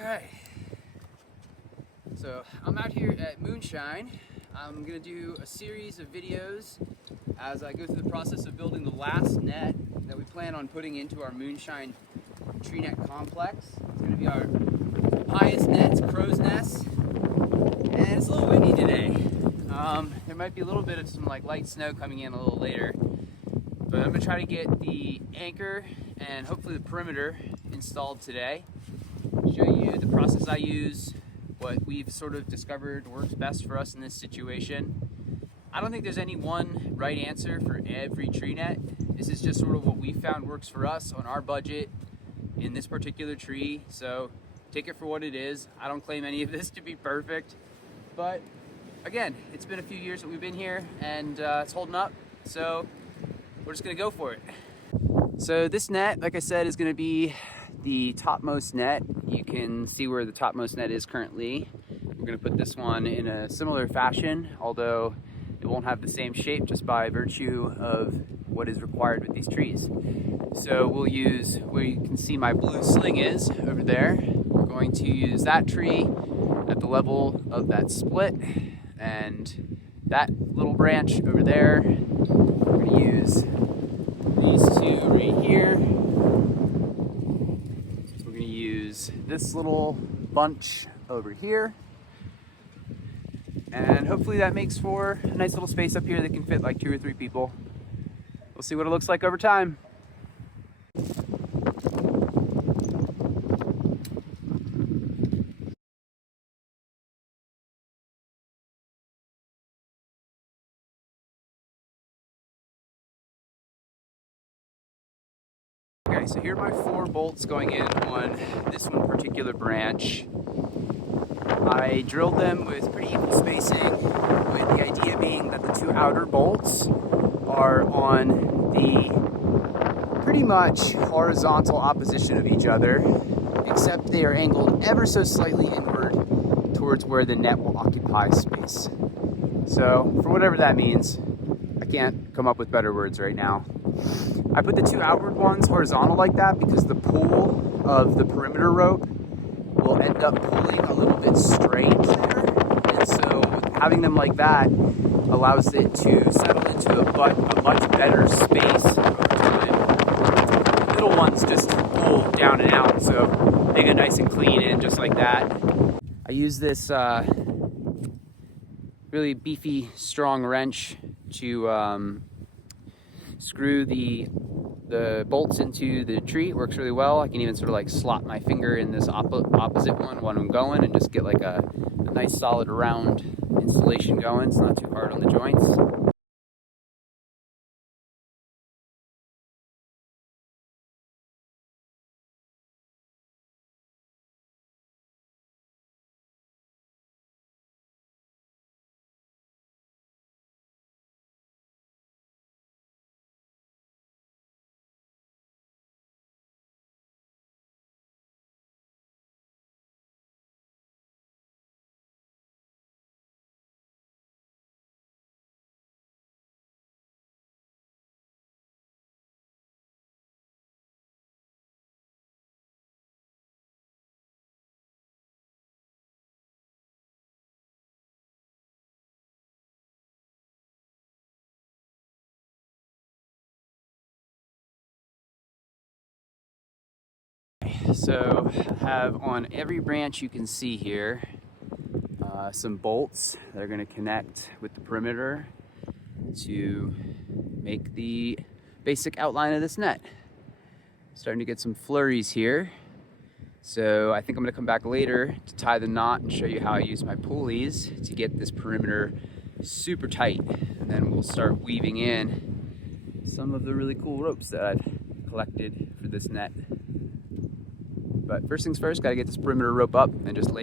Alright, so I'm out here at Moonshine. I'm going to do a series of videos as I go through the process of building the last net that we plan on putting into our Moonshine TREENET complex. It's going to be our highest net, it's crow's nest, and it's a little windy today. There might be a little bit of some light snow coming in a little later, but I'm going to try to get the anchor and hopefully the perimeter installed today. Show you the process I use, what we've sort of discovered works best for us in this situation. I don't think there's any one right answer for every tree net. This is just sort of what we found works for us on our budget in this particular tree. So take it for what it is. I don't claim any of this to be perfect, but again, it's been a few years that we've been here and it's holding up. So we're just gonna go for it. So this net, like I said, is gonna be the topmost net. You can see where the topmost net is currently. We're going to put this one in a similar fashion, although it won't have the same shape just by virtue of what is required with these trees. So we'll use where you can see my blue sling is over there. We're going to use that tree at the level of that split, and that little branch over there. We're going to use these two right here. This little bunch over here, and hopefully that makes for a nice little space up here that can fit like 2 or 3 people. We'll see what it looks like over time. Okay, so here are my 4 bolts going in on this one particular branch. I drilled them with pretty equal spacing, with the idea being that the 2 outer bolts are on the pretty much horizontal opposition of each other, except they are angled ever so slightly inward towards where the net will occupy space. So, for whatever that means, I can't come up with better words right now. I put the 2 outward ones horizontal like that because the pull of the perimeter rope will end up pulling a little bit straight there. And so having them like that allows it to settle into a much better space over time. The middle ones just pull down and out, so they get nice and clean in just like that. I use this really beefy, strong wrench to screw the bolts into the tree. It works really well. I can even sort of slot my finger in this opposite one when I'm going and just get like a nice solid round installation going. It's not too hard on the joints. So I have on every branch you can see here some bolts that are going to connect with the perimeter to make the basic outline of this net. Starting to get some flurries here. So I think I'm going to come back later to tie the knot and show you how I use my pulleys to get this perimeter super tight. And then we'll start weaving in some of the really cool ropes that I've collected for this net. But first things first, gotta get this perimeter rope up and just lay